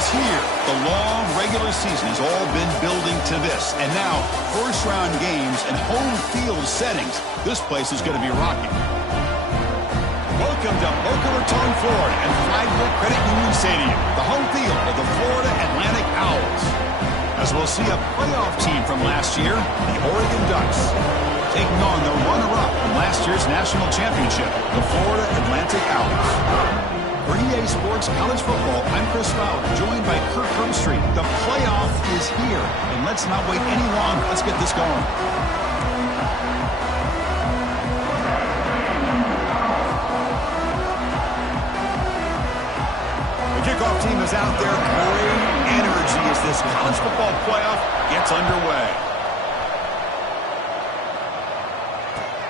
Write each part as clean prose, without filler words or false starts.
is here. The long regular season has all been building to this. And now, first-round games and home field settings. This place is going to be rocking. Welcome to Boca Raton, Florida, and Flagler Credit Union Stadium, the home field of the Florida Atlantic Owls. As we'll see a playoff team from last year, the Oregon Ducks, taking on the runner-up from last year's national championship, the Florida Atlantic Owls. For EA Sports College Football, I'm Chris Fowler, joined by Kirk Herbstreit. The playoff is here, and let's not wait any longer. Let's get this going. The kickoff team is out there. Great energy as this college football playoff gets underway.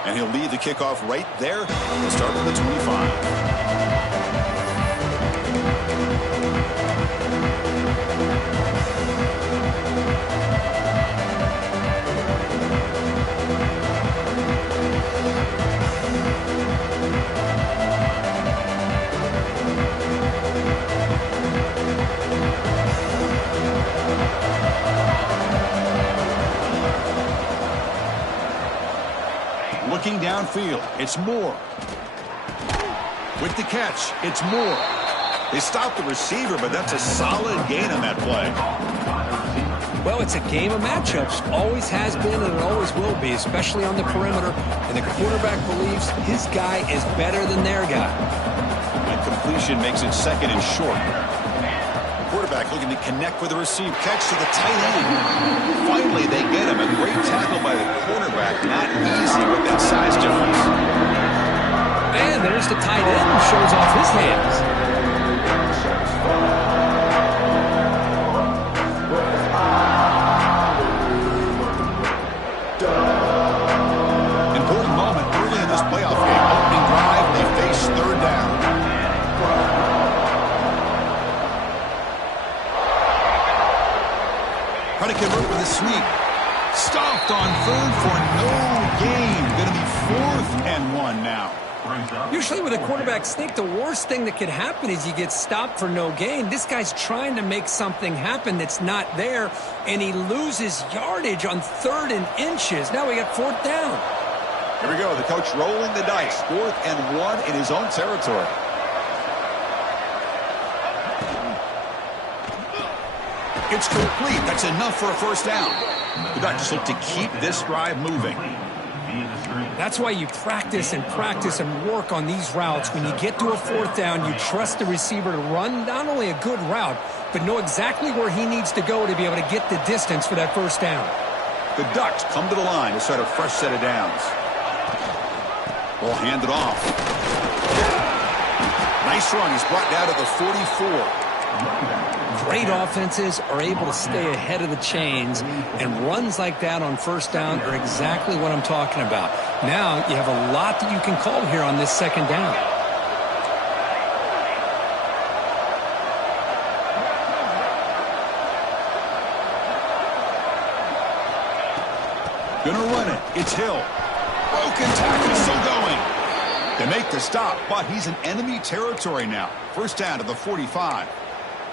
And he'll lead the kickoff right there. We'll start with the 25. Looking downfield, it's Moore. With the catch, it's Moore. They stopped the receiver, but that's a solid gain on that play. Well, it's a game of matchups. Always has been, and it always will be, especially on the perimeter. And the quarterback believes his guy is better than their guy. And completion makes it second and short. Quarterback looking to connect with the receiver. Catch to the tight end. Finally, they get him. A great tackle by the quarterback. Not easy with that size difference. And there's the tight end who shows off his hands. Important moment early in this playoff game. Opening drive, they face third down. Trying to convert with a sneak. Stopped on third for no gain. Going to be 4th and 1 now. Usually with a quarterback sneak, the worst thing that could happen is you get stopped for no gain. This guy's trying to make something happen that's not there, and he loses yardage on 3rd and inches. Now we got 4th down. Here we go. The coach rolling the dice. 4th and 1 in his own territory. It's complete. That's enough for a first down. The Ducks look to keep this drive moving. That's why you practice and work on these routes. When you get to a 4th down, you trust the receiver to run not only a good route, but know exactly where he needs to go to be able to get the distance for that first down. The Ducks come to the line to start a fresh set of downs. Ball handed off. Nice run. He's brought down to the 44. Great offenses are able to stay ahead of the chains, and runs like that on first down are exactly what I'm talking about. Now you have a lot that you can call here on this second down. Gonna run it. It's Hill. Broken tackle, still going. They make the stop, but he's in enemy territory now. First down to the 45.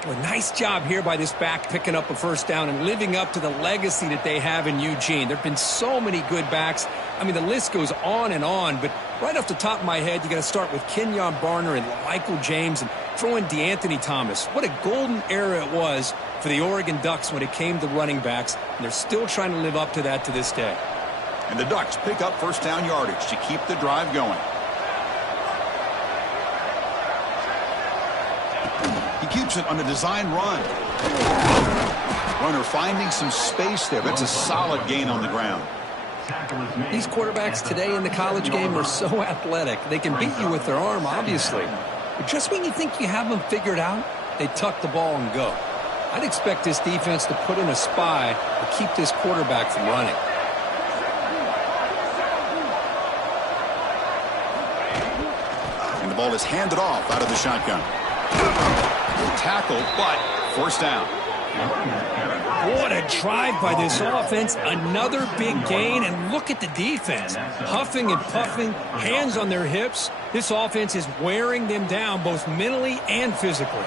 Well, nice job here by this back picking up a first down and living up to the legacy that they have in Eugene. There have been so many good backs. I mean, the list goes on and on, but right off the top of my head, you got to start with Kenyon Barner and Michael James and throw in DeAnthony Thomas. What a golden era it was for the Oregon Ducks when it came to running backs, and they're still trying to live up to that to this day. And the Ducks pick up first down yardage to keep the drive going. He keeps it on a design run. Runner finding some space there. That's a solid gain on the ground. These quarterbacks today in the college game are so athletic. They can beat you with their arm, obviously. But just when you think you have them figured out, they tuck the ball and go. I'd expect this defense to put in a spy to keep this quarterback from running. And the ball is handed off out of the shotgun. Tackle, but first down. What a drive by this offense. Another big gain, and look at the defense. Huffing and puffing, hands on their hips. This offense is wearing them down both mentally and physically.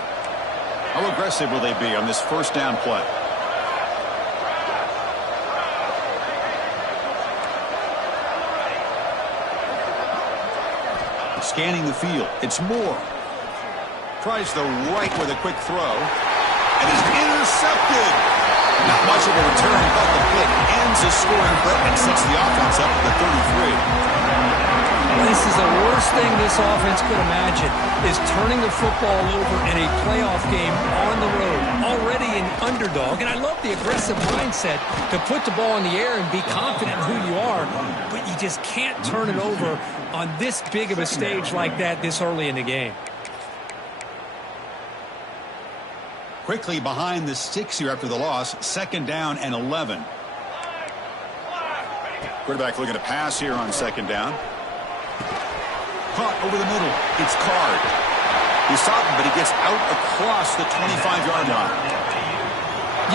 How aggressive will they be on this first down play? Scanning the field. It's Moore. Tries the right with a quick throw. And is intercepted. Not much of a return, but the pick ends the scoring threat and sets the offense up at the 33. This is the worst thing this offense could imagine, is turning the football over in a playoff game on the road. Already an underdog, and I love the aggressive mindset to put the ball in the air and be confident in who you are, but you just can't turn it over on this big of a stage like that this early in the game. Quickly behind the sticks here after the loss, 2nd down and 11. Quarterback looking to pass here on 2nd down. Caught over the middle. It's Card. He stopped him, but he gets out across the 25-yard line.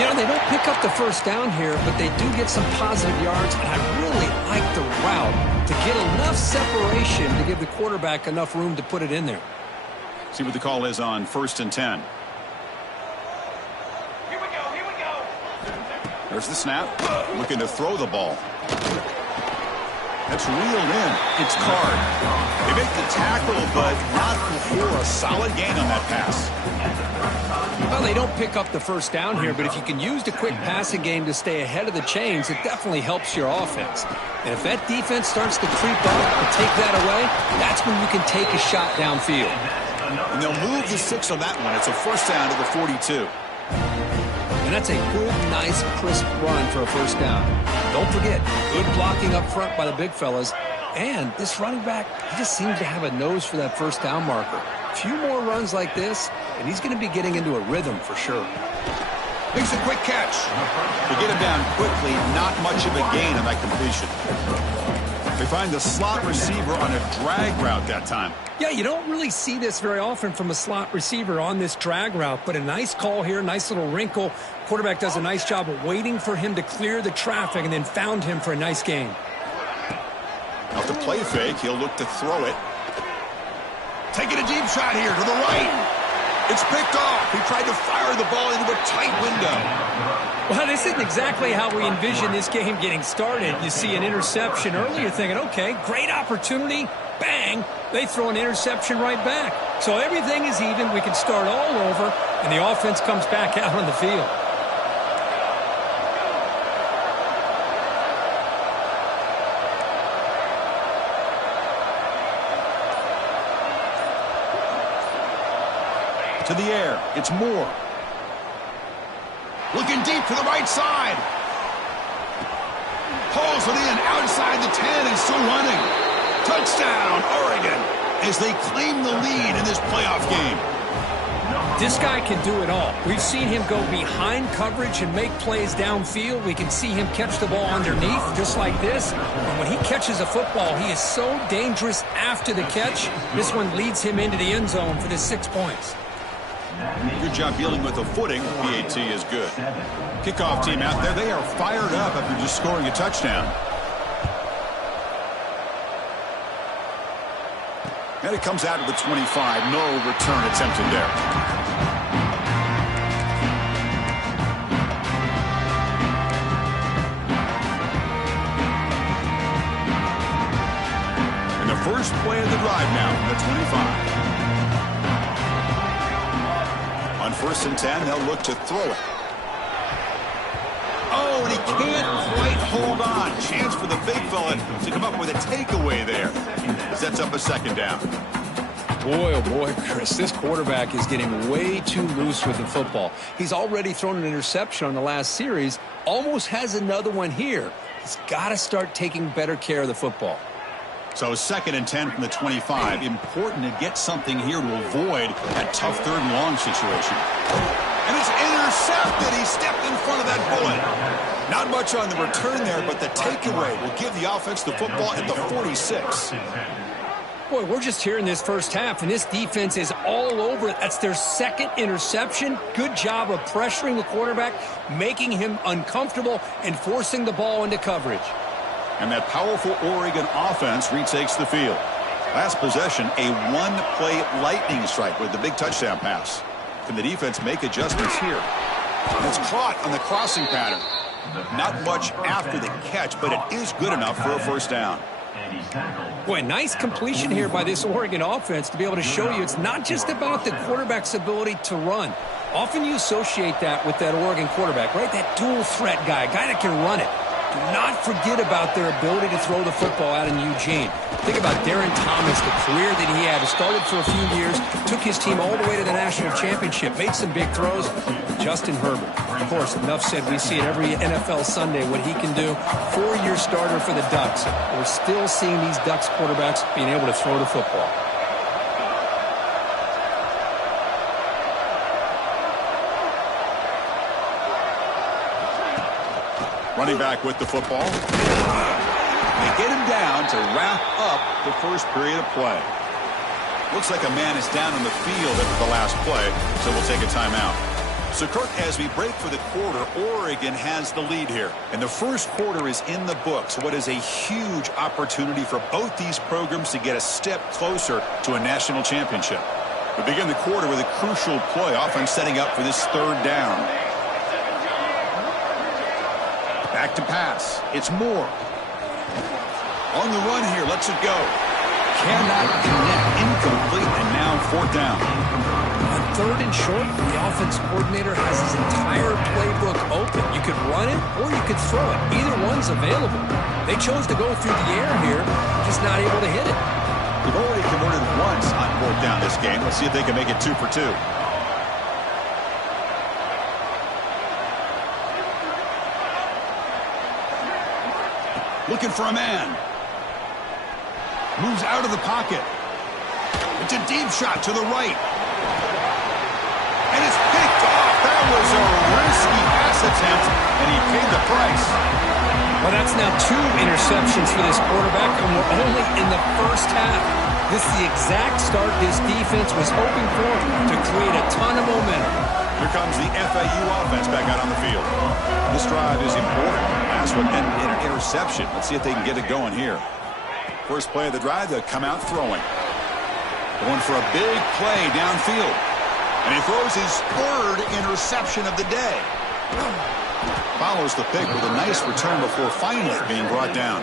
You know, they don't pick up the first down here, but they do get some positive yards, and I really like the route to get enough separation to give the quarterback enough room to put it in there. See what the call is on 1st and 10. There's the snap. Looking to throw the ball. That's reeled in. It's Card. They make the tackle, but not before a solid gain on that pass. Well, they don't pick up the first down here, but if you can use the quick passing game to stay ahead of the chains, it definitely helps your offense. And if that defense starts to creep up and take that away, that's when you can take a shot downfield. And they'll move the 6 on that one. It's a first down to the 42. And that's a good, nice, crisp run for a first down. Don't forget, good blocking up front by the big fellas. And this running back, he just seems to have a nose for that first down marker. A few more runs like this, and he's going to be getting into a rhythm for sure. Makes a quick catch. They get him down quickly, not much of a gain on that completion. They find the slot receiver on a drag route that time. Yeah, you don't really see this very often from a slot receiver on this drag route, but a nice call here, nice little wrinkle. Quarterback does a nice job of waiting for him to clear the traffic and then found him for a nice gain. Off the play fake, he'll look to throw it. Taking a deep shot here to the right. It's picked off. He tried to fire the ball into a tight window. Well, this isn't exactly how we envision this game getting started. You see an interception early, you're thinking, okay, great opportunity. Bang, they throw an interception right back. So everything is even. We can start all over, and the offense comes back out on the field. To the air, it's Moore. Looking deep to the right side. Pulls it in outside the 10 and still running. Touchdown, Oregon, as they claim the lead in this playoff game. This guy can do it all. We've seen him go behind coverage and make plays downfield. We can see him catch the ball underneath, just like this. And when he catches a football, he is so dangerous after the catch. This one leads him into the end zone for the 6 points. Good job dealing with the footing. PAT is good. Kickoff team out there. They are fired up after just scoring a touchdown. And it comes out of the 25. No return attempted there. And the first play of the drive now from the 25. On 1st and 10, they'll look to throw it. Oh, and he can't quite hold on. Chance for the big fella to come up with a takeaway there. Sets up a 2nd down. Boy, oh boy, Chris, this quarterback is getting way too loose with the football. He's already thrown an interception on the last series, almost has another one here. He's got to start taking better care of the football. So 2nd and 10 from the 25. Important to get something here to avoid that tough 3rd and long situation. And it's intercepted. He stepped in front of that bullet. Not much on the return there, but the takeaway will give the offense the football at the 46. Boy, we're just here in this first half, and this defense is all over it. That's their 2nd interception. Good job of pressuring the quarterback, making him uncomfortable, and forcing the ball into coverage. And that powerful Oregon offense retakes the field. Last possession, a 1-play lightning strike with the big touchdown pass. Can the defense make adjustments here? And it's caught on the crossing pattern. Not much after the catch, but it is good enough for a first down. Boy, nice completion here by this Oregon offense to be able to show you it's not just about the quarterback's ability to run. Often you associate that with that Oregon quarterback, right? That dual threat guy, a guy that can run it. Do not forget about their ability to throw the football out in Eugene. Think about Darren Thomas, the career that he had. He started for a few years, took his team all the way to the national championship, made some big throws. Justin Herbert. Of course, enough said, we see it every NFL Sunday what he can do. 4-year starter for the Ducks. We're still seeing these Ducks quarterbacks being able to throw the football. Running back with the football. They get him down to wrap up the first period of play. Looks like a man is down on the field after the last play, so we'll take a timeout. So, Kirk, as we break for the quarter, Oregon has the lead here. And the first quarter is in the books. What is a huge opportunity for both these programs to get a step closer to a national championship. We begin the quarter with a crucial play, often setting up for this third down. Back to pass. It's Moore. On the run here. Lets it go. Cannot connect. Incomplete. And now fourth down. On third and short, the offense coordinator has his entire playbook open. You could run it or you could throw it. Either one's available. They chose to go through the air here. Just not able to hit it. They've already converted once on fourth down this game. Let's see if they can make it 2 for 2. Looking for a man. Moves out of the pocket. It's a deep shot to the right. And it's picked off. That was a risky pass attempt, and he paid the price. Well, that's now 2 interceptions for this quarterback, and we're only in the first half. This is the exact start this defense was hoping for to create a ton of momentum. Here comes the FAU offense back out on the field. This drive is important. Last one ended in an interception. Let's see if they can get it going here. First play of the drive, they'll come out throwing. Going for a big play downfield. And he throws his third interception of the day. Follows the pick with a nice return before finally being brought down.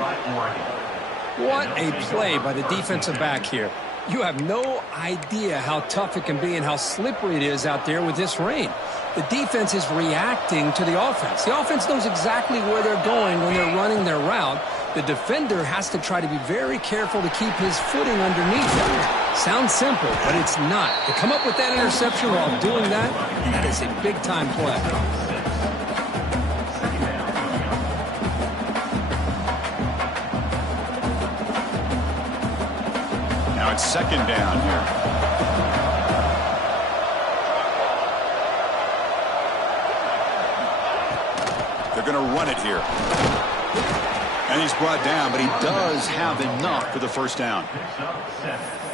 What a play by the defensive back here. You have no idea how tough it can be and how slippery it is out there with this rain. The defense is reacting to the offense. The offense knows exactly where they're going when they're running their route. The defender has to try to be very careful to keep his footing underneath them. Sounds simple, but it's not. To come up with that interception while doing that, that is a big-time play. Now it's second down here. They're going to run it here. And he's brought down, but he does have enough for the first down.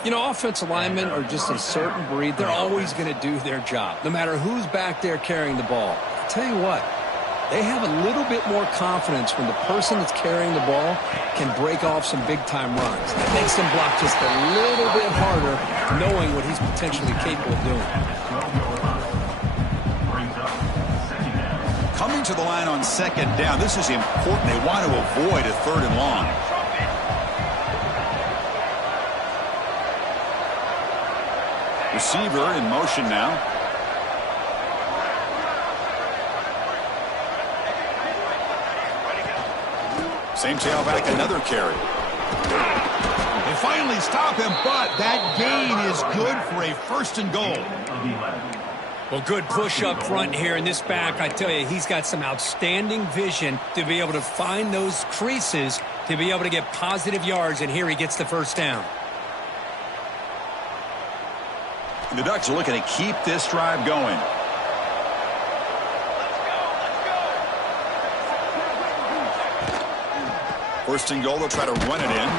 You know, offensive linemen are just a certain breed. They're always going to do their job, no matter who's back there carrying the ball. I'll tell you what, they have a little bit more confidence when the person that's carrying the ball can break off some big-time runs. That makes them block just a little bit harder, knowing what he's potentially capable of doing. Coming to the line on second down, this is important. They want to avoid a third and long. Receiver in motion now. Same tailback, another carry. They finally stop him, but that gain is good for a first and goal. Well, good push up front here in this back. I tell you, he's got some outstanding vision to be able to find those creases to be able to get positive yards, and here he gets the first down. The Ducks are looking to keep this drive going. First and goal, they'll try to run it in.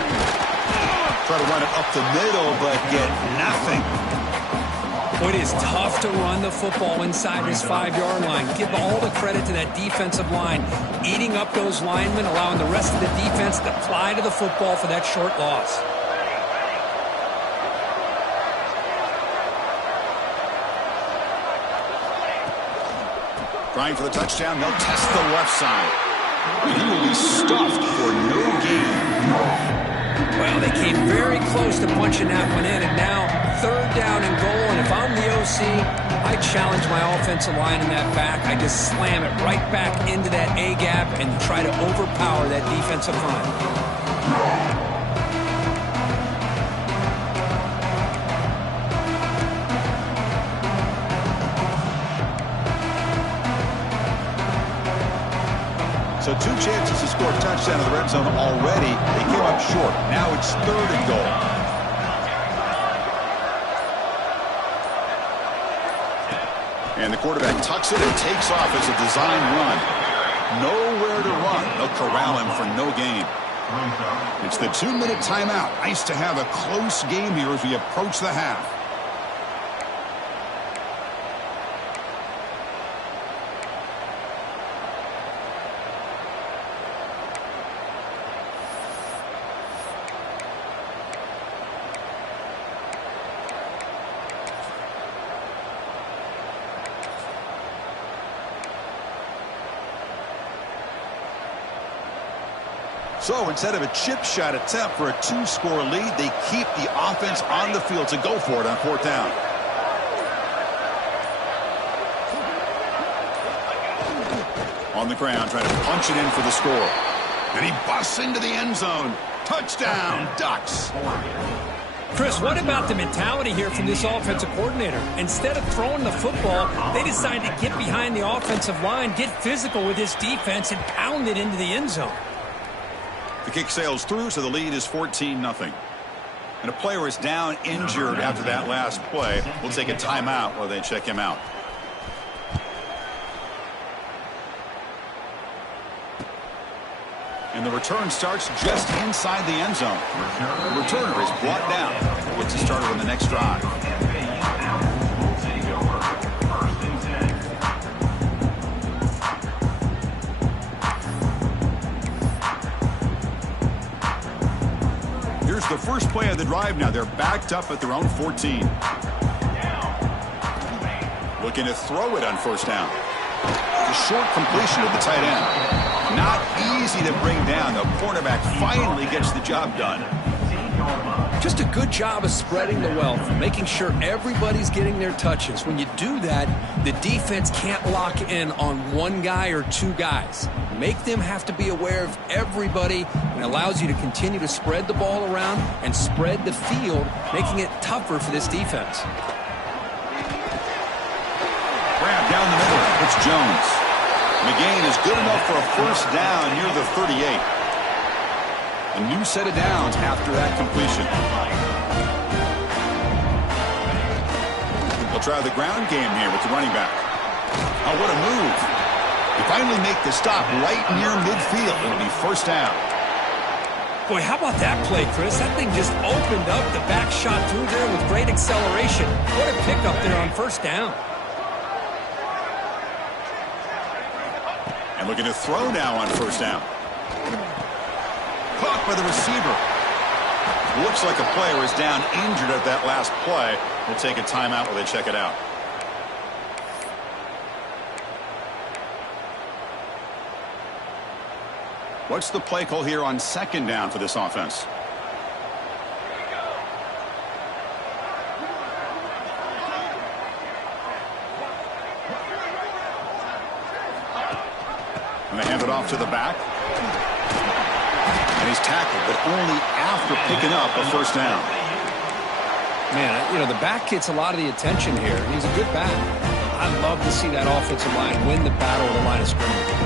Try to run it up the middle, but get nothing. It is tough to run the football inside this 5-yard line. Give all the credit to that defensive line, eating up those linemen, allowing the rest of the defense to fly to the football for that short loss. Trying for the touchdown. They'll test the left side. And he will be stuffed for no gain. Well, they came very close to punching that one in, and now third down and goal. And if I'm the OC, I challenge my offensive line in that back. I just slam it right back into that A-gap and try to overpower that defensive front. So 2 chances to score a touchdown in the red zone already. They came up short. Now it's third and goal. And the quarterback tucks it and takes off as a design run. Nowhere to run. They'll corral him for no gain. It's the 2-minute timeout. Nice to have a close game here as we approach the half. So instead of a chip shot attempt for a 2-score lead, they keep the offense on the field to go for it on 4th down. On the ground, trying to punch it in for the score. And he busts into the end zone. Touchdown, Ducks. Chris, what about the mentality here from this offensive coordinator? Instead of throwing the football, they decide to get behind the offensive line, get physical with this defense, and pound it into the end zone. The kick sails through, so the lead is 14-0. And a player is down injured after that last play. We'll take a timeout while they check him out. And the return starts just inside the end zone. The returner is brought down and gets us started on the next drive. Here's the first play of the drive now. They're backed up at their own 14. Looking to throw it on 1st down. The short completion of the tight end. Not easy to bring down. The cornerback finally gets the job done. Just a good job of spreading the wealth, making sure everybody's getting their touches. When you do that, the defense can't lock in on one guy or 2 guys. Make them have to be aware of everybody, and allows you to continue to spread the ball around and spread the field, making it tougher for this defense. Grab down the middle. It's Jones. McGain is good enough for a 1st down near the 38. A new set of downs after that completion. They'll try the ground game here with the running back. Oh, what a move. They finally make the stop right near midfield. It'll be 1st down. Boy, how about that play, Chris? That thing just opened up. The back shot through there with great acceleration. What a pickup there on 1st down. And looking to throw now on 1st down. Caught by the receiver. Looks like a player is down injured at that last play. We'll take a timeout while they check it out. What's the play call here on 2nd down for this offense? And they hand it off to the back. And he's tackled, but only after picking up a 1st down. Man, you know, the back gets a lot of the attention here. He's a good back. I love to see that offensive line win the battle at the line of scrimmage.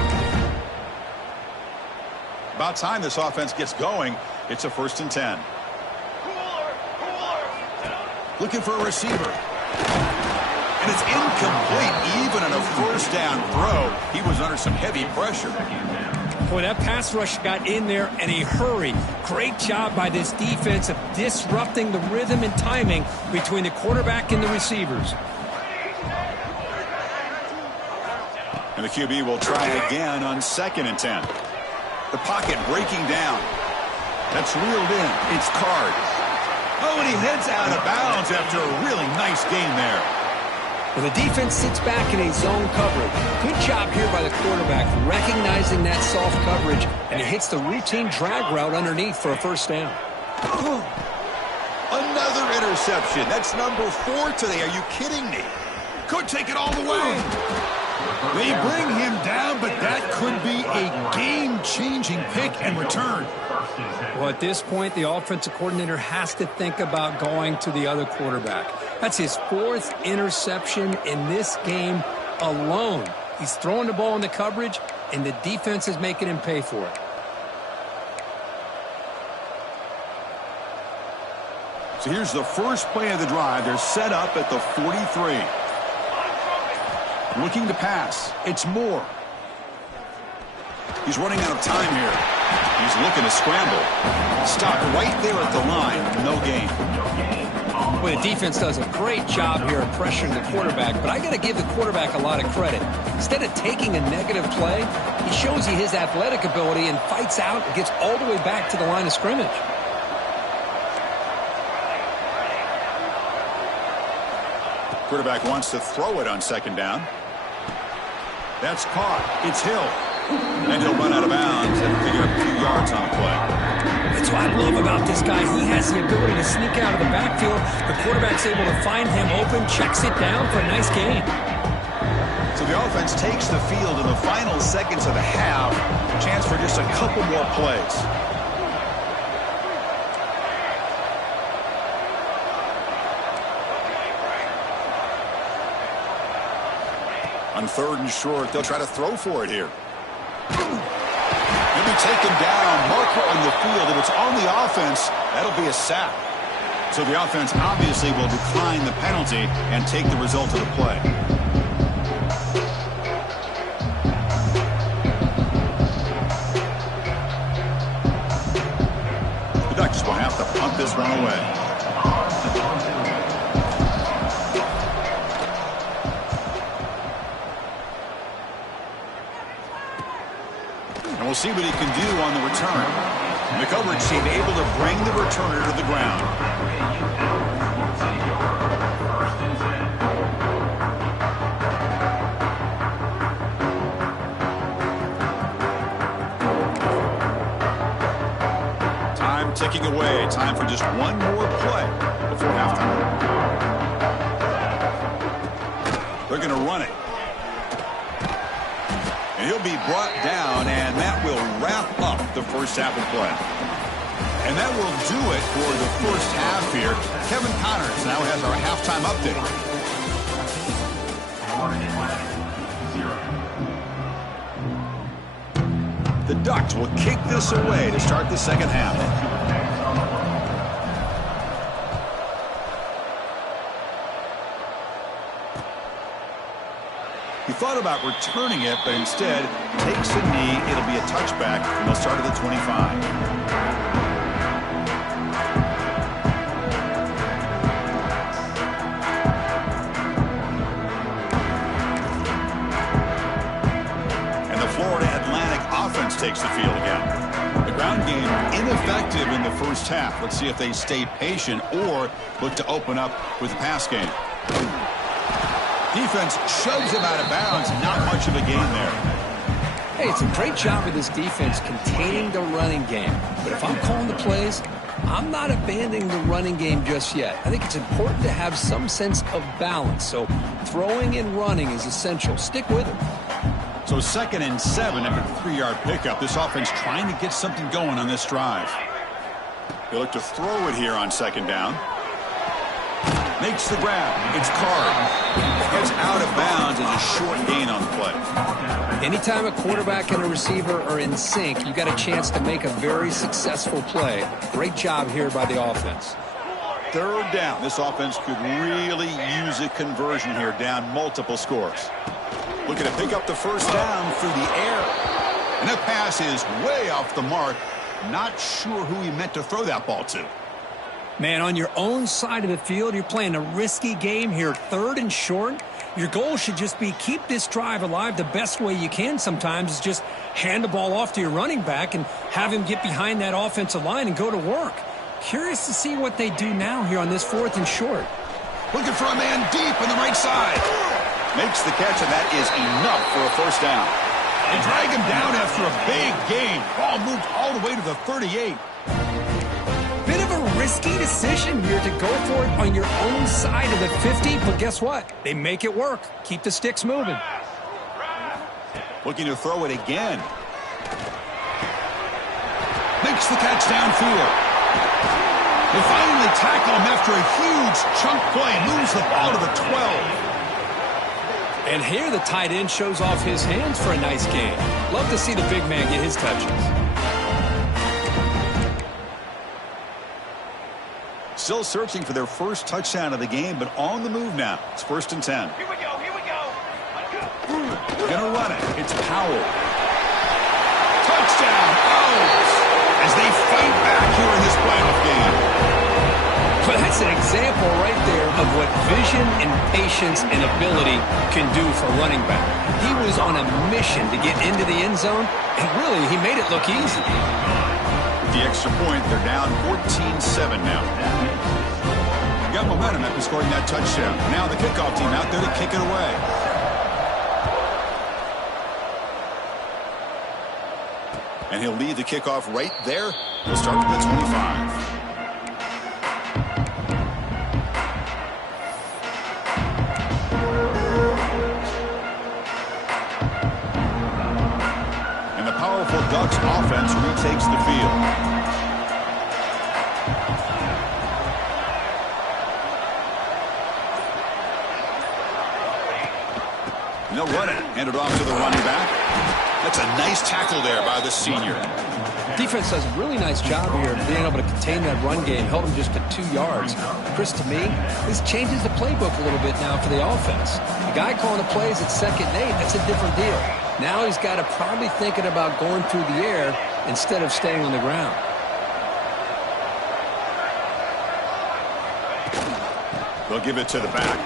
About time this offense gets going. It's a 1st and 10. Looking for a receiver. And it's incomplete. Even on a 1st down throw, he was under some heavy pressure. Boy, that pass rush got in there in a hurry. Great job by this defense of disrupting the rhythm and timing between the quarterback and the receivers. And the QB will try again on 2nd and 10. The pocket breaking down. That's reeled in. It's Card. Oh, and he heads out of bounds after a really nice game there. Well, the defense sits back in a zone coverage. Good job here by the quarterback, recognizing that soft coverage, and he hits the routine drag route underneath for a first down. Another interception. That's number 4 today. Are you kidding me? Could take it all the way. They bring him down, but that could be a game-changing pick and return. Well, at this point, the offensive coordinator has to think about going to the other quarterback. That's his 4th interception in this game alone. He's throwing the ball in the coverage, and the defense is making him pay for it. So here's the first play of the drive. They're set up at the 43. Looking to pass. It's Moore. He's running out of time here. He's looking to scramble. Stopped right there at the line. No gain. Well, the defense does a great job here of pressuring the quarterback, but I got to give the quarterback a lot of credit. Instead of taking a negative play, he shows you his athletic ability and fights out and gets all the way back to the line of scrimmage. Quarterback wants to throw it on second down. That's caught. It's Hill. And he'll run out of bounds and pick up 2 yards on the play. That's what I love about this guy. He has the ability to sneak out of the backfield. The quarterback's able to find him open, checks it down for a nice gain. So the offense takes the field in the final seconds of the half. Chance for just a couple more plays. On 3rd and short, they'll try to throw for it here. He'll be taken down. Marker on the field. If it's on the offense, that'll be a sack. So the offense obviously will decline the penalty and take the result of the play. The Ducks will have to punt this one away. And we'll see what he can do on the return. And the coverage team able to bring the returner to the ground. Time ticking away. Time for just one more play before halftime. They're going to run it. He'll be brought down, and that will wrap up the first half of play. And that will do it for the first half here. Kevin Connors now has our halftime update. The Ducks will kick this away to start the second half. He thought about returning it, but instead takes a knee. It'll be a touchback, and they'll start at the 25. And the Florida Atlantic offense takes the field again. The ground game ineffective in the first half. Let's see if they stay patient or look to open up with the pass game. Defense shoves him out of bounds. Not much of a gain there. Hey, it's a great job of this defense containing the running game. But if I'm calling the plays, I'm not abandoning the running game just yet. I think it's important to have some sense of balance. So throwing and running is essential. Stick with it. So 2nd and 7 after the 3-yard pickup. This offense trying to get something going on this drive. They look to throw it here on 2nd down. Makes the grab. It's Card. Gets out of bounds as a short gain on the play. Anytime a quarterback and a receiver are in sync, you got a chance to make a very successful play. Great job here by the offense. 3rd down. This offense could really use a conversion here, down multiple scores. Looking to pick up the first down through the air. And that pass is way off the mark. Not sure who he meant to throw that ball to. Man, on your own side of the field, you're playing a risky game here. 3rd and short. Your goal should just be keep this drive alive the best way you can sometimes is just hand the ball off to your running back and have him get behind that offensive line and go to work. Curious to see what they do now here on this 4th and short. Looking for a man deep on the right side. Makes the catch, and that is enough for a first down. They drag him down after a big gain. Ball moved all the way to the 38. Bit of a risky decision here to go for it on your own side of the 50, but guess what? They make it work. Keep the sticks moving. Looking to throw it again. Makes the catch downfield. They finally tackle him after a huge chunk play. Moves the ball to the 12. And here the tight end shows off his hands for a nice gain. Love to see the big man get his touches. Still searching for their first touchdown of the game, but on the move now. It's 1st and 10. Here we go. Gonna run it. It's Powell. Touchdown, Owls! As they fight back here in this playoff game. Well, that's an example right there of what vision and patience and ability can do for a running back. He was on a mission to get into the end zone, and really, he made it look easy. With the extra point, they're down 14-7 now. Got momentum after scoring that touchdown. Now the kickoff team out there to kick it away. And he'll lead the kickoff right there. He'll start with the 25. And the powerful Ducks offense retakes the field. And they'll run it. Hand it off to the running back. That's a nice tackle there by the senior. Defense does a really nice job here of being able to contain that run game, held him just to 2 yards. Chris, to me, this changes the playbook a little bit now for the offense. The guy calling the plays at 2nd and 8, that's a different deal. Now he's got to probably thinking about going through the air instead of staying on the ground. They'll give it to the back.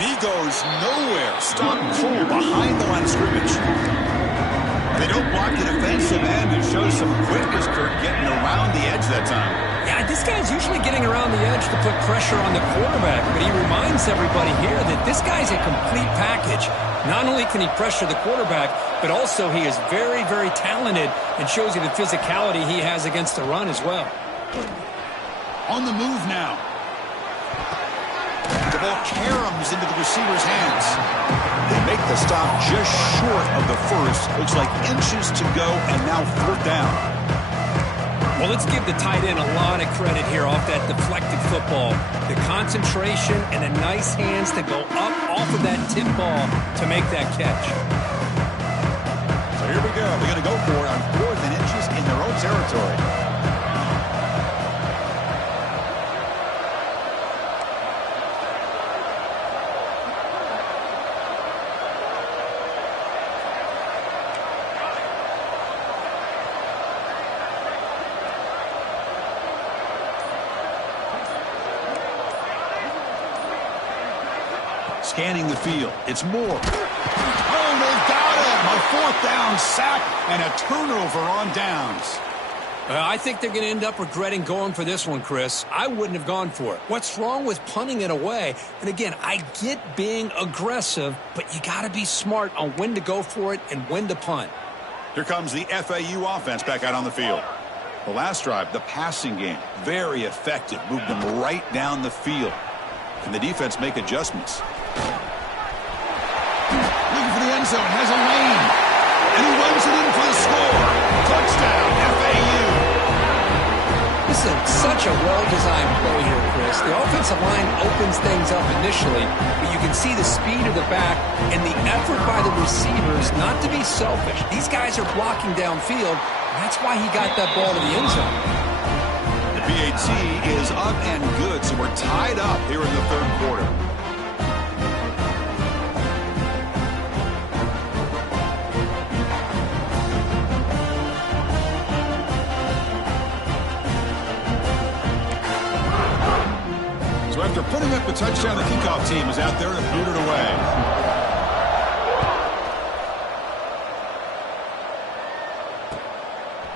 And he goes nowhere. Stopped cold behind the line of scrimmage. They don't block the defensive end and show some quickness, Kirk, getting around the edge that time. Yeah, this guy's usually getting around the edge to put pressure on the quarterback, but he reminds everybody here that this guy's a complete package. Not only can he pressure the quarterback, but also he is very, very talented and shows you the physicality he has against the run as well. On the move now. The ball caroms into the receiver's hands. They make the stop just short of the first. Looks like inches to go, and now 4th down. Well, let's give the tight end a lot of credit here off that deflected football. The concentration and the nice hands to go up off of that tip ball to make that catch. So here we go. They're going to go for it on 4th and inches in their own territory. Scanning the field. It's Moore. Oh, they've got him. A 4th down sack and a turnover on downs. I think they're going to end up regretting going for this one, Chris. I wouldn't have gone for it. What's wrong with punting it away? And again, I get being aggressive, but you got to be smart on when to go for it and when to punt. Here comes the FAU offense back out on the field. The last drive, the passing game, very effective. Moved them right down the field. Can the defense make adjustments? Looking for the end zone, has a lane. And he runs it in for the score. Touchdown, FAU. This is such a well-designed play here, Chris. The offensive line opens things up initially, but you can see the speed of the back and the effort by the receivers not to be selfish. These guys are blocking downfield, and that's why he got that ball to the end zone. The PAT is up and good, so we're tied up here in the 3rd quarter. So after putting up the touchdown, the kickoff team is out there to boot it away.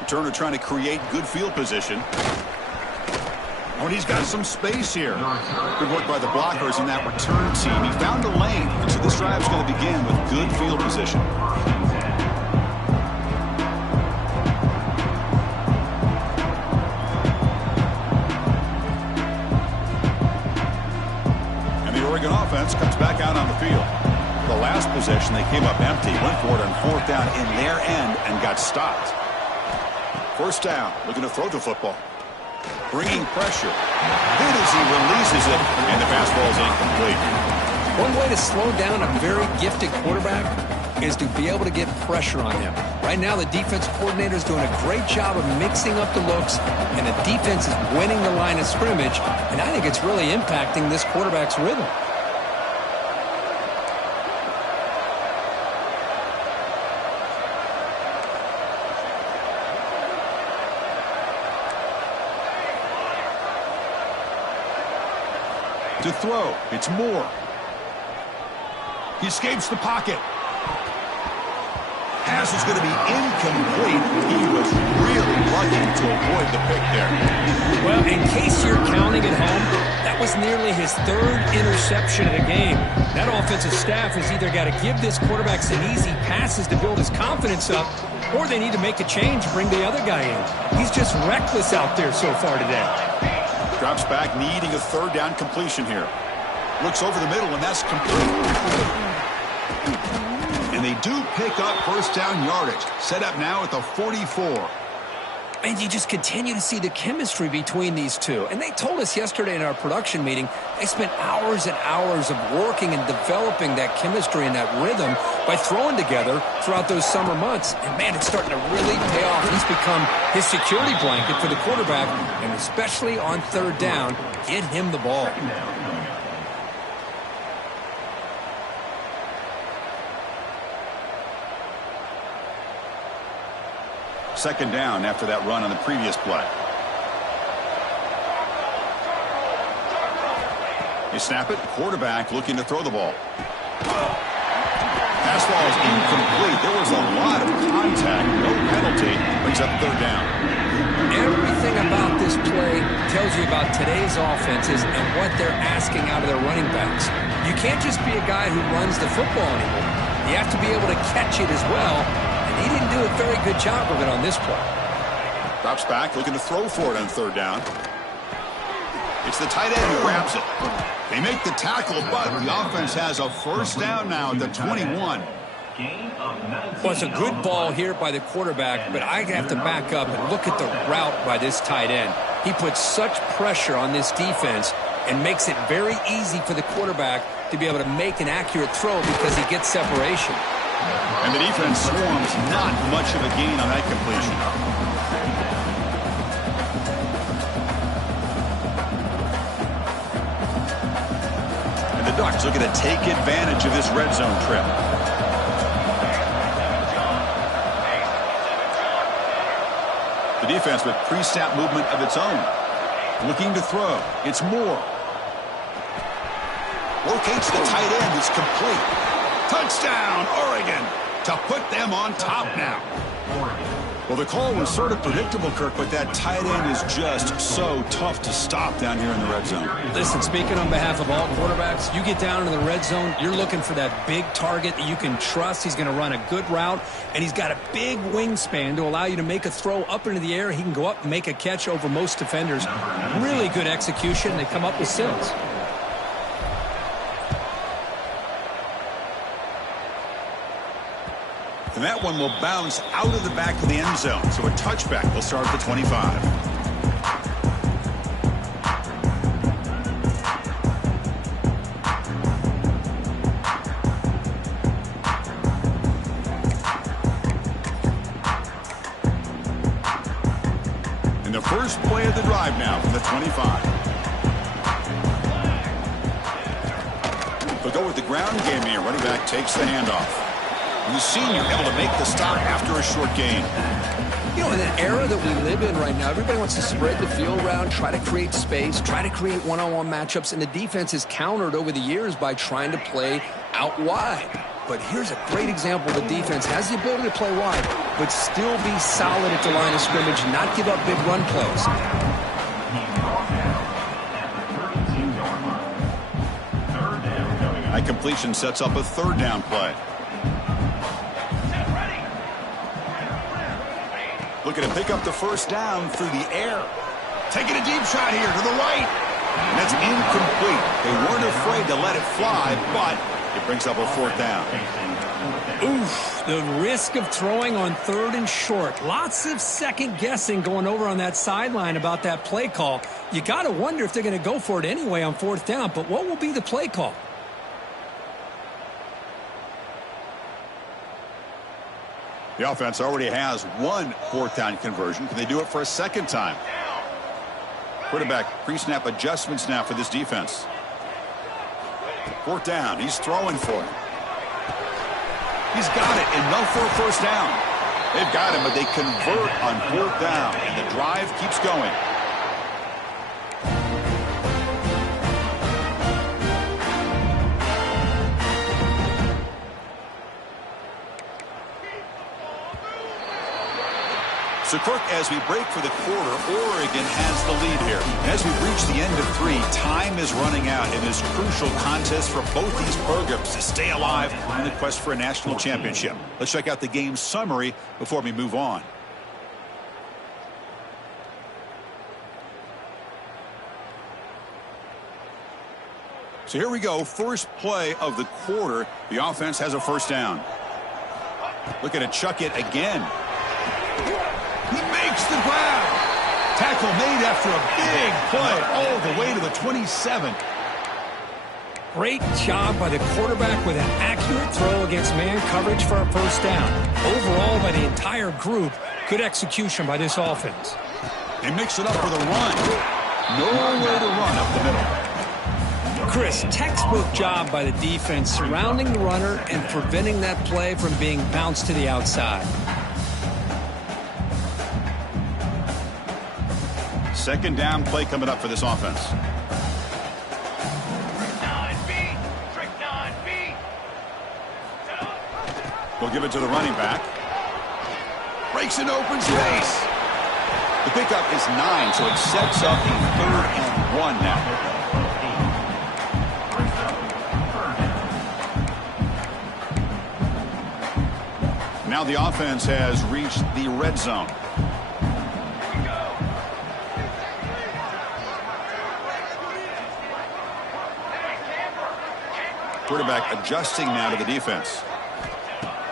Turner trying to create good field position. Oh, and he's got some space here. Good work by the blockers in that return team. He found a lane, and so this drive's going to begin with good field position. And the Oregon offense comes back out on the field. The last possession, they came up empty, went for it on fourth down in their end, and got stopped. First down, looking to throw the football. Bringing pressure. Good as he releases it, and the fastball is incomplete. One way to slow down a very gifted quarterback is to be able to get pressure on him. Right now, the defense coordinator is doing a great job of mixing up the looks, and the defense is winning the line of scrimmage, and I think it's really impacting this quarterback's rhythm. To throw, it's Moore. He escapes the pocket. Pass is going to be incomplete. He was really lucky to avoid the pick there. Well, in case you're counting at home, that was nearly his third interception of the game. That offensive staff has either got to give this quarterback some easy passes to build his confidence up, or they need to make a change, bring the other guy in. He's just reckless out there so far today. Drops back, needing a third down completion here. Looks over the middle, and that's complete. And they do pick up first down yardage. Set up now at the 44. And you just continue to see the chemistry between these two. And they told us yesterday in our production meeting, they spent hours and hours of working and developing that chemistry and that rhythm by throwing together throughout those summer months. And, man, it's starting to really pay off. He's become his security blanket for the quarterback, and especially on third down, get him the ball. Second down after that run on the previous play. They snap it. Quarterback looking to throw the ball. Pass ball is incomplete. There was a lot of contact. No penalty. Brings up third down. Everything about this play tells you about today's offenses and what they're asking out of their running backs. You can't just be a guy who runs the football anymore. You have to be able to catch it as well. He didn't do a very good job of it on this play. Drops back, looking to throw for it on third down. It's the tight end who grabs it. They make the tackle, but the offense has a first down now at the 21. Well, it's a good ball here by the quarterback, but I have to back up and look at the route by this tight end. He puts such pressure on this defense and makes it very easy for the quarterback to be able to make an accurate throw because he gets separation. And the defense swarms, not much of a gain on that completion. And the Ducks looking to take advantage of this red zone trip. The defense with pre-snap movement of its own. Looking to throw. It's Moore. Locates the tight end. It's complete. Touchdown, Oregon, to put them on top now. Well, the call was sort of predictable, Kirk, but that tight end is just so tough to stop down here in the red zone. Listen, speaking on behalf of all quarterbacks, you get down into the red zone, you're looking for that big target that you can trust. He's going to run a good route, and he's got a big wingspan to allow you to make a throw up into the air. He can go up and make a catch over most defenders. Really good execution. They come up with Sills. And that one will bounce out of the back of the end zone. So a touchback will start at the 25. And the first play of the drive now from the 25. They'll go with the ground game here. Running back takes the handoff. And the senior able to make the stop after a short gain. You know, in an era that we live in right now, everybody wants to spread the field around, try to create space, try to create one-on-one matchups, and the defense is countered over the years by trying to play out wide. But here's a great example. The defense has the ability to play wide, but still be solid at the line of scrimmage and not give up big run plays. That completion sets up a third down play. Looking to pick up the first down through the air. Taking a deep shot here to the right. And that's incomplete. They weren't afraid to let it fly, but it brings up a fourth down. Oof, the risk of throwing on 3rd and short. Lots of second guessing going over on that sideline about that play call. You got to wonder if they're going to go for it anyway on 4th down, but what will be the play call? The offense already has one 4th down conversion. Can they do it for a second time? Quarterback pre-snap adjustments now for this defense. 4th down. He's throwing for it. He's got it. Enough for a first down. They've got him, but they convert on 4th down. And the drive keeps going. So, Kirk, as we break for the quarter, Oregon has the lead here. As we reach the end of 3, time is running out in this crucial contest for both these programs to stay alive in the quest for a national championship. Let's check out the game summary before we move on. So here we go. First play of the quarter. The offense has a first down. Looking to chuck it again. He makes the grab. Tackle made after a big play all the way to the 27. Great job by the quarterback with an accurate throw against man coverage for a first down. Overall, by the entire group, good execution by this offense. They mix it up with a run. Nowhere to run up the middle. Chris, textbook job by the defense surrounding the runner and preventing that play from being bounced to the outside. Second down play coming up for this offense. We'll give it to the running back. Breaks in open space. The pickup is 9, so it sets up a 3rd and 1 now. Now the offense has reached the red zone. Quarterback adjusting now to the defense.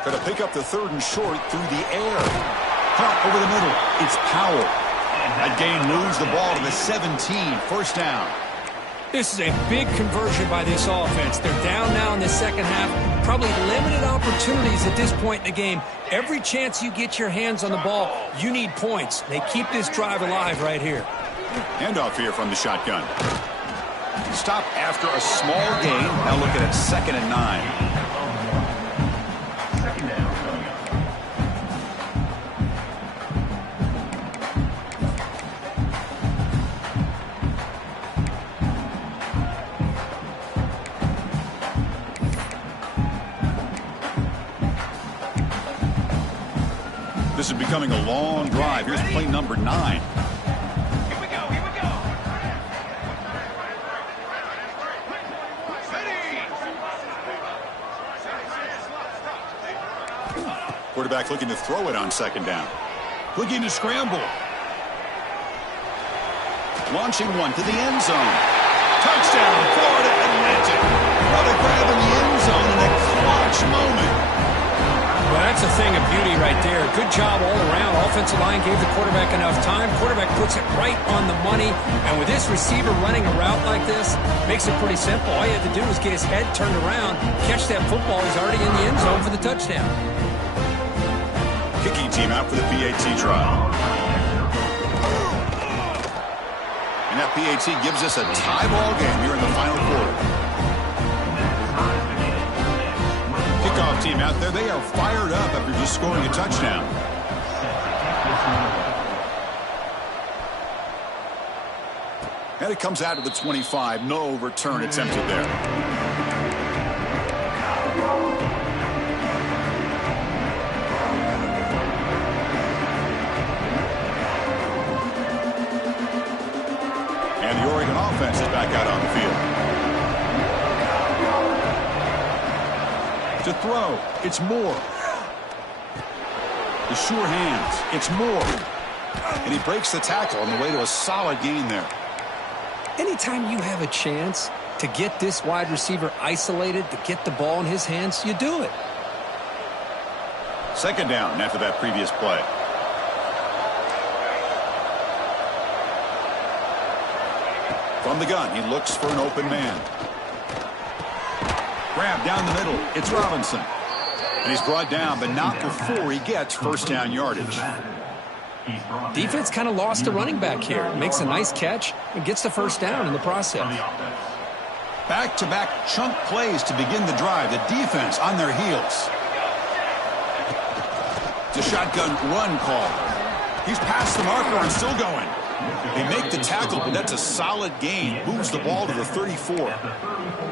Going to pick up the 3rd and short through the air. Caught over the middle. It's Powell. That gain moves the ball to the 17. First down. This is a big conversion by this offense. They're down now in the second half. Probably limited opportunities at this point in the game. Every chance you get your hands on the ball, you need points. They keep this drive alive right here. Handoff here from the shotgun. Stop after a small gain. Now looking at 2nd and 9. This is becoming a long drive. Here's play number 9. Quarterback looking to throw it on 2nd down. Looking to scramble. Launching one to the end zone. Touchdown, Florida Atlantic. What a grab in the end zone in a clutch moment. Well, that's a thing of beauty right there. Good job all around. Offensive line gave the quarterback enough time. Quarterback puts it right on the money. And with this receiver running a route like this, makes it pretty simple. All you have to do is get his head turned around, catch that football. He's already in the end zone for the touchdown. Kicking team out for the PAT trial. And that PAT gives us a tie ball game here in the final quarter. Kickoff team out there, they are fired up after just scoring a touchdown. And it comes out to the 25. No return attempted there. And the Oregon offense is back out on the field. to throw. It's Moore. The sure hands. It's Moore. And he breaks the tackle on the way to a solid gain there. Anytime you have a chance to get this wide receiver isolated, to get the ball in his hands, you do it. Second down after that previous play. From the gun, he looks for an open man. Grab down the middle. It's Robinson. And he's brought down, but not before he gets first down yardage. Defense kind of lost a running back here. Makes a nice catch and gets the first down in the process. Back-to-back chunk plays to begin the drive. The defense on their heels. The shotgun run call. He's past the marker and still going. They make the tackle, but that's a solid gain. Moves the ball to the 34.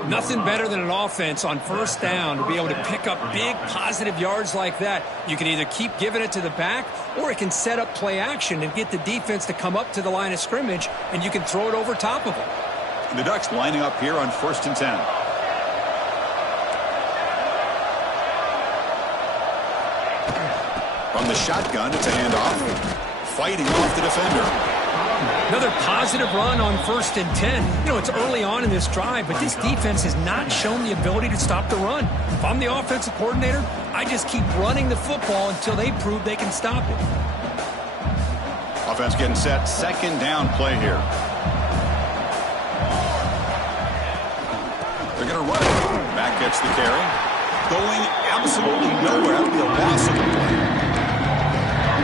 Nothing better than an offense on first down to be able to pick up big positive yards like that. You can either keep giving it to the back, or it can set up play action and get the defense to come up to the line of scrimmage, and you can throw it over top of them. And the Ducks lining up here on 1st and 10. From the shotgun, it's a handoff. Fighting off the defender. Another positive run on 1st and 10. You know, it's early on in this drive, but this defense has not shown the ability to stop the run. If I'm the offensive coordinator, I just keep running the football until they prove they can stop it. Offense getting set. Second down play here. They're going to run it. Back gets the carry. Going absolutely nowhere. That would be a loss of the play.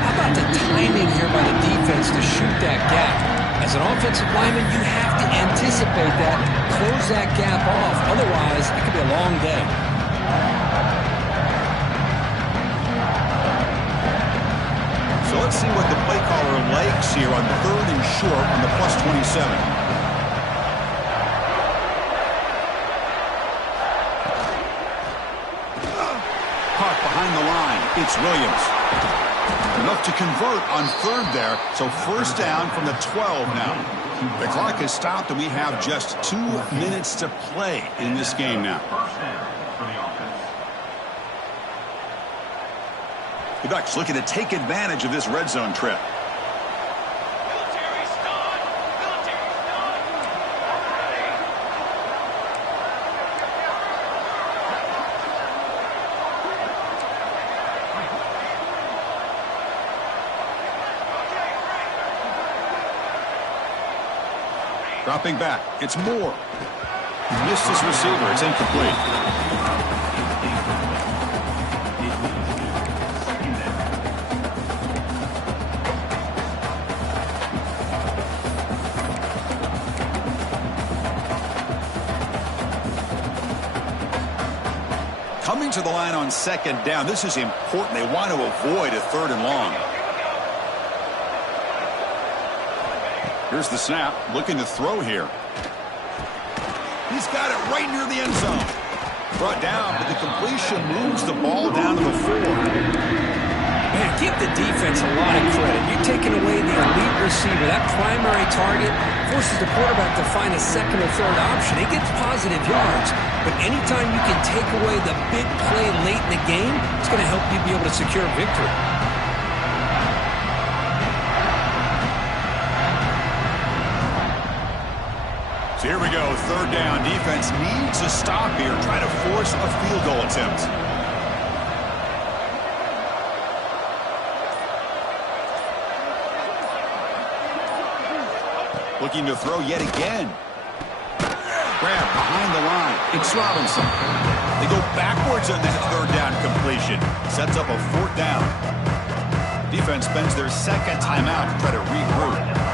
How about the timing here by the defense to shoot that gap? As an offensive lineman, you have to anticipate that, close that gap off. Otherwise, it could be a long day. So let's see what the play caller likes here on 3rd and short on the +27. Caught behind the line. It's Williams. Enough to convert on 3rd there. So first down from the 12 now. The clock has stopped and we have just 2 minutes to play in this game now. The Ducks looking to take advantage of this red zone trip. Dropping back. It's Moore. He missed his receiver. It's incomplete. Coming to the line on 2nd down. This is important. They want to avoid a 3rd and long. Here's the snap, looking to throw here. He's got it right near the end zone. Brought down, but the completion moves the ball down to the 4. Man, give the defense a lot of credit. You're taking away the elite receiver. That primary target forces the quarterback to find a 2nd or 3rd option. He gets positive yards, but anytime you can take away the big play late in the game, it's going to help you be able to secure victory. So here we go, 3rd down. Defense needs a stop here. Try to force a field goal attempt. Looking to throw yet again. Grab behind the line. It's Robinson. They go backwards on that 3rd down completion. Sets up a 4th down. Defense spends their 2nd timeout to try to regroup.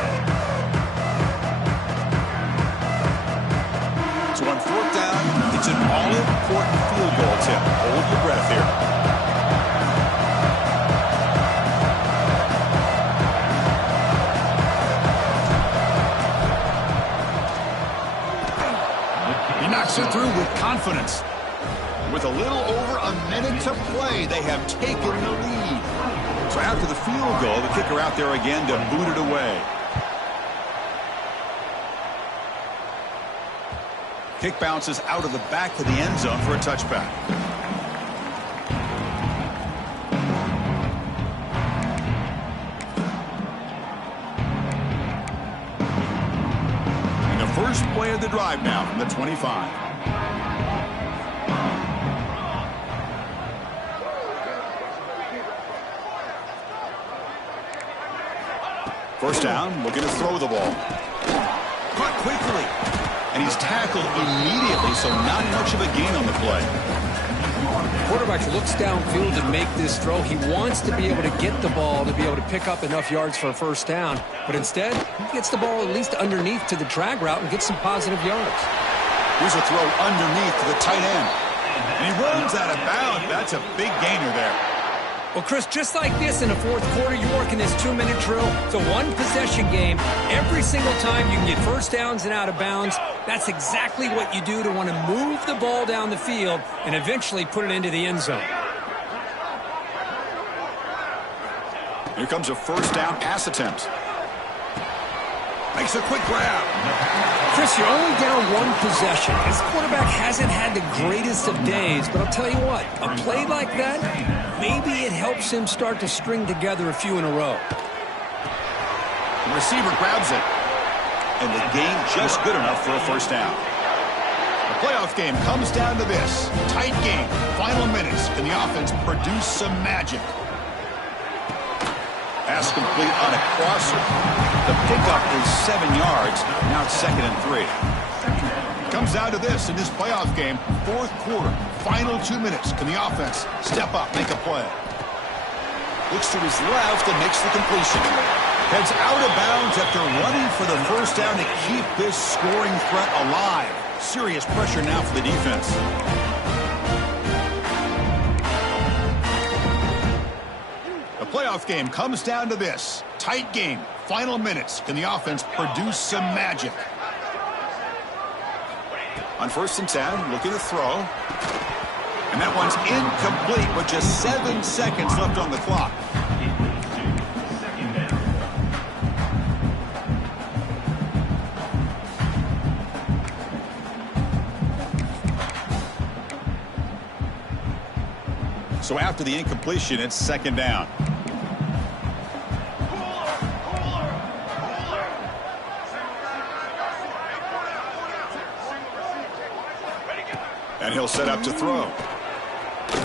So on 4th down, it's an all-important field goal attempt. Hold your breath here. He knocks it through with confidence. With a little over a minute to play, they have taken the lead. So after the field goal, the kicker out there again to boot it away. Kick bounces out of the back of the end zone for a touchback. First play of the drive now from the 25. First down, looking to throw the ball. Caught quickly. And he's tackled immediately, so not much of a gain on the play. Quarterback looks downfield to make this throw. He wants to be able to get the ball to be able to pick up enough yards for a first down. But instead, he gets the ball at least underneath to the drag route and gets some positive yards. Here's a throw underneath to the tight end. And he runs out of bounds. That's a big gainer there. Well, Chris, just like this in the fourth quarter, you're working this 2-minute drill. It's a one-possession game. Every single time you can get first downs and out of bounds. That's exactly what you do to want to move the ball down the field and eventually put it into the end zone. Here comes a first down pass attempt. Makes a quick grab. Chris, you're only down one possession. This quarterback hasn't had the greatest of days, but I'll tell you what, a play like that, maybe it helps him start to string together a few in a row. The receiver grabs it. And the gain just good enough for a first down. The playoff game comes down to this. Tight game. Final minutes. Can the offense produce some magic? Pass complete on a crosser. The pickup is 7 yards. Now it's 2nd and 3. Comes down to this in this playoff game. Fourth quarter. Final 2 minutes. Can the offense step up, make a play? Looks to his left and makes the completion. Heads out of bounds after running for the first down to keep this scoring threat alive. Serious pressure now for the defense. The playoff game comes down to this. Tight game. Final minutes. Can the offense produce some magic? On 1st and 10, looking to throw. And that one's incomplete with just 7 seconds left on the clock. So after the incompletion, it's 2nd down. And he'll set up to throw.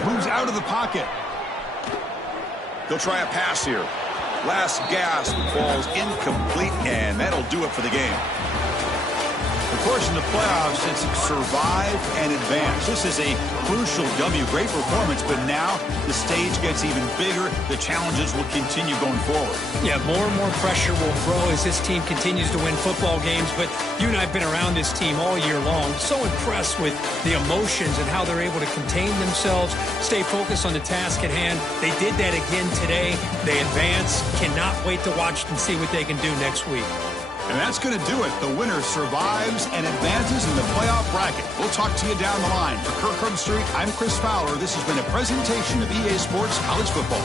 Moves out of the pocket. He'll try a pass here. Last gasp falls incomplete, and that'll do it for the game. Of course, in the playoffs, it's survive and advance. This is a crucial W. Great performance, but now the stage gets even bigger. The challenges will continue going forward. Yeah, more and more pressure will grow as this team continues to win football games. But you and I have been around this team all year long. So impressed with the emotions and how they're able to contain themselves, stay focused on the task at hand. They did that again today. They advance. Cannot wait to watch and see what they can do next week. And that's going to do it. The winner survives and advances in the playoff bracket. We'll talk to you down the line. For Kirk Herbstreit, I'm Chris Fowler. This has been a presentation of EA Sports College Football.